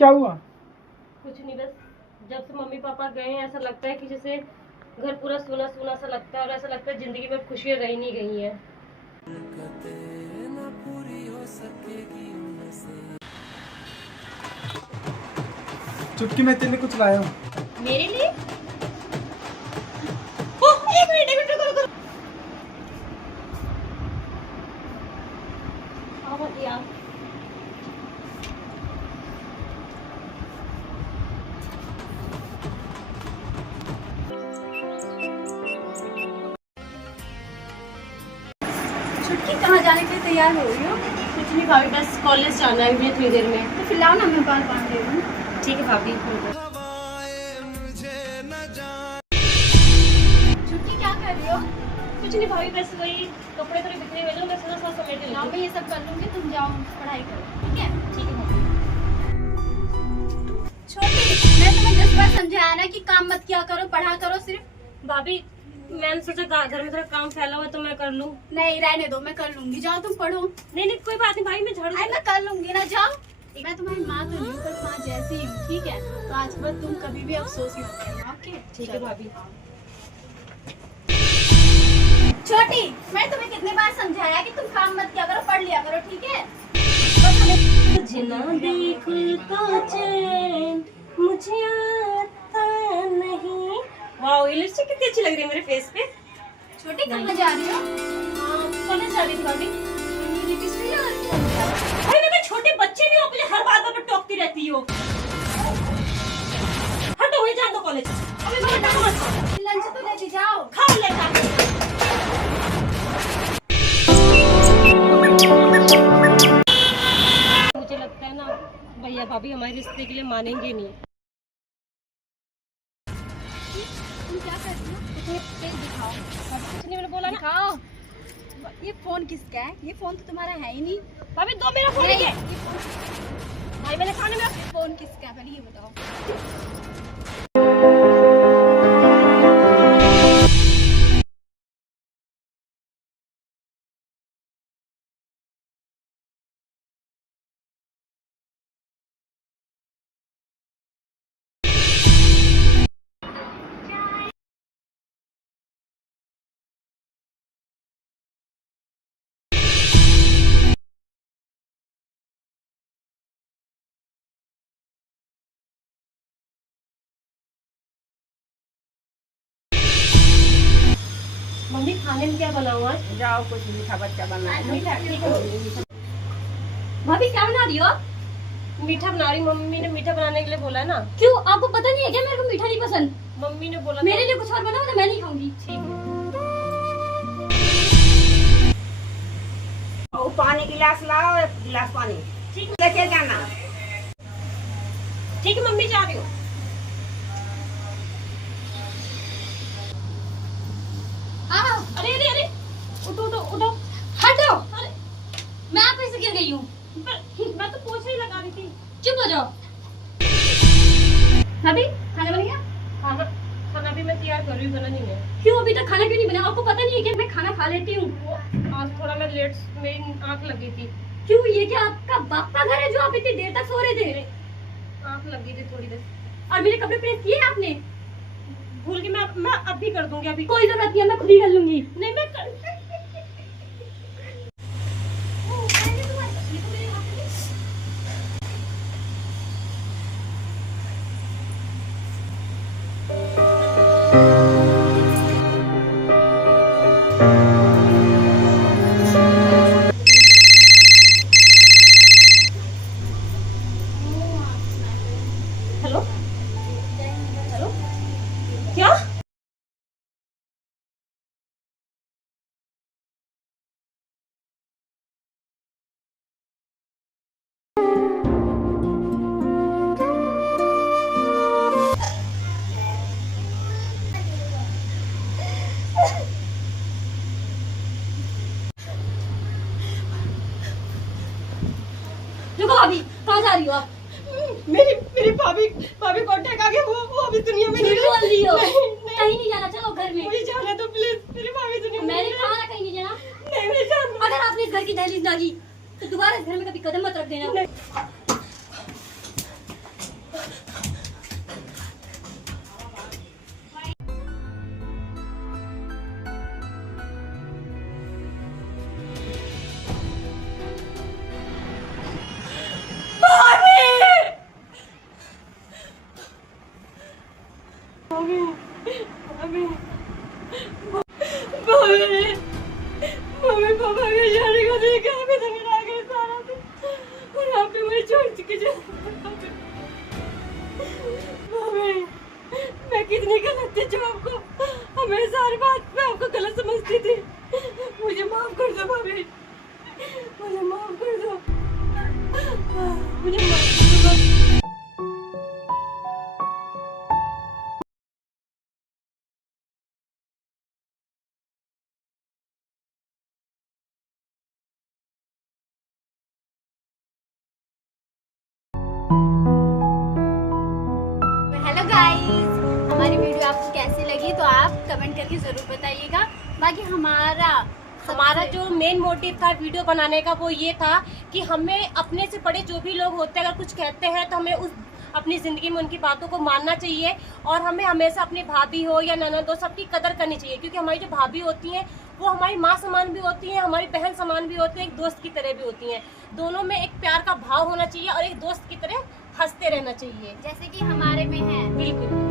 क्या हुआ? कुछ नहीं, बस जब से मम्मी पापा गए हैं ऐसा लगता है कि जैसे घर पूरा सूना सूना सा लगता है और ऐसा लगता है जिंदगी में खुशियां रही नहीं गई हैं। चुटकी मैं तेरे लिए कुछ लाया हूँ। मेरे लिए? ओह, एक मिनट रुको। आओ यार। छुट्टी कहाँ जाने के लिए तैयार हो रही हो? कुछ नहीं भाभी, बस कॉलेज जाना है मुझे थोड़ी देर में। तो फिर लाओ ना, मैं बाल बांध दे दूँ। ठीक है भाभी। छुट्टी क्या कर रही हो? कुछ नहीं भाभी, बस वही कपड़े थोड़े बिखरे हुए थे, मैं थोड़ा सा समेट लाओ, लेती मैं ये सब कर लूँगी, तुम जाओ पढ़ाई करो, ठीक है? हूँ। ठीक है भाभी। छोटी, मैं तुम्हें 10 बार समझाया ना कि काम मत किया करो, पढ़ा करो सिर्फ। भाभी मैंने सोचा घर में थोड़ा काम फैला हुआ है तो मैं कर लूँ। नहीं, रहने दो, मैं कर लूंगी। जाओ तुम पढ़ो। नहीं कोई बात नहीं भाई, मैं झाड़ू। अरे मैं कर लूंगी ना, जाओ। मैं तुम्हारी माँ तो नहीं, पर माँ जैसी ही हूँ, ठीक है? तो आज के बाद तुम कभी भी अफसोस मत करना, ओके? ठीक है भाभी। छोटी, मैंने तुम्हें कितनी बार समझाया कि तुम काम मत किया करो, पढ़ लिया करो, ठीक है? बस हमें तुझे ना देखो तो चैन मुझे आता नहीं। वाओ, ये लिपस्टिक कितनी अच्छी लग रही है मेरे फेस पे। छोटी, कहाँ जा रही हो? कॉलेज जा रही थी भाभी। लिपस्टिक लगा रही हो? अरे मैं छोटे बच्चे नहीं हो, मुझे हर बात पर टोकती रहती हो। हटो, वही जान दो कॉलेज। अभी मैं हटाऊं मत। लंच तो लेके जाओ। खाओ ले जाके। मुझे लगता है ना भैया भाभी हमारे रिश्ते के लिए मानेंगे नहीं। तुम क्या कर रही हो? पेज दिखाओ। कुछ नहीं, मैंने बोला ना। दिखाओ। ये फोन किसका है? ये फोन तो तुम्हारा है ही नहीं। भाभी दो मेरा फोन नहीं, है। ये भाई मैंने खाने में फोन किसका है? पहले ये बताओ। मम्मी खाने में क्या बनाऊं आज? जाओ कुछ मीठा बच्चा बना। मीठा, ठीक है मम्मी। भाभी क्या बना रही हो? मीठा बना रही, मम्मी ने मीठा बनाने के लिए बोला है ना। क्यों, आपको पता नहीं है क्या मेरे को मीठा नहीं पसंद? मम्मी ने बोला मेरे लिए कुछ और बनाओ ना, मैं नहीं खाऊंगी। ठीक है। और पानी गिलास लाओ, एक गिलास पानी ठीक लेके जाना। ठीक है मम्मी, जा रही हूँ। अरे अरे अरे, उठो उठो उठो। हटो, अरे मैं आप कैसे गिर गई हूँ? मैं तो पोछा ही लगा रही थी। चुप हो जाओ। भाभी खाना बन गया? खाना भी मैं तैयार कर रही हूँ, बना नहीं है। क्यों अभी तक खाना क्यों नहीं बना? आपको पता नहीं है कि मैं खाना खा लेती हूँ। आज थोड़ा मैं लेट, मेरी आँख लगी थी। क्यों, ये क्या आपका बाप का घर है जो आप इतनी देर तक सो रहे थे? आँख लगी थी थोड़ी देर। और मेरे कपड़े प्रेस किए आपने? भूल गई, मैं अब भी कर दूंगी। अभी कोई जरूरत नहीं है, मैं खुद ही कर लूंगी। नहीं, मैं कर... हेलो हेलो, क्या? रुको भाभी, कहाँ जा रही हो आप? मेरी भाभी कांटेक्ट आ गया। वो अभी दुनिया में झूठ बोल रही हो। नहीं, कहीं नहीं जाना, चलो घर में। मुझे जाना तो प्लीज, मेरी भाभी दुनिया में मैंने कहा कहीं नहीं जाना। नहीं, मुझे जाना। अगर आपने इस घर की दहलीज ना की तो दोबारा इस घर में कभी कदम मत रख देना। मम्मी पापा के जाने को देख के हमें तो मिला गया सारा दिन और यहाँ पे मुझे छोड़ के जा। मम्मी मैं कितनी गलत थी जो आपको हमेशा हर बात पे आपको गलत समझती थी। मुझे माफ कर दो मम्मी, मुझे माफ कर दो, मुझे माफ कर दो। हेलो गाइस, हमारी वीडियो आपको कैसी लगी तो आप कमेंट करके जरूर बताइएगा। बाकी हमारा जो मेन मोटिव था वीडियो बनाने का वो ये था कि हमें अपने से बड़े जो भी लोग होते हैं अगर कुछ कहते हैं तो हमें उस अपनी जिंदगी में उनकी बातों को मानना चाहिए और हमें हमेशा अपनी भाभी हो या ननद हो सबकी कदर करनी चाहिए, क्योंकि हमारी जो भाभी होती हैं वो हमारी माँ समान भी होती हैं, हमारी बहन समान भी होती हैं, एक दोस्त की तरह भी होती हैं। दोनों में एक प्यार का भाव होना चाहिए और एक दोस्त की तरह हंसते रहना चाहिए, जैसे कि हमारे में है। बिल्कुल।